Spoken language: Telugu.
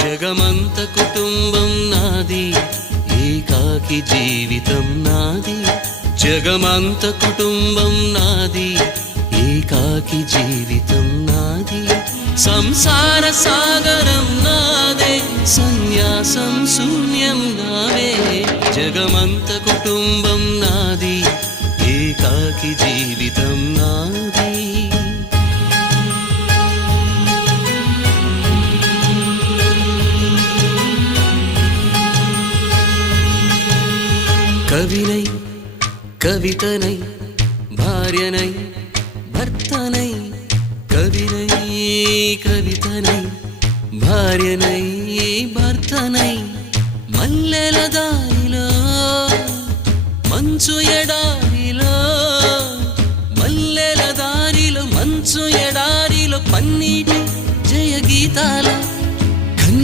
జగమంత కుటుంబం నాది, ఏకాకి జీవితం నాది. జగమంత కుటుంబం నాది, ఏకాకి జీవితం నాది. సంసార సాగరం నాదే, సన్యాసం శూన్యం నావే. జగమంత కుటుంబం నాది, ఏకాకి జీవితం నాది. కవినై కవితనై భార్యనై భర్తనై, కవినై కవితనై భార్యనై భర్తనై, మల్లెల దారిలో మంచు ఎడారిలో, మల్లెల దారిలో మంచు ఎడారిలో, పన్నీటి జయ గీతాల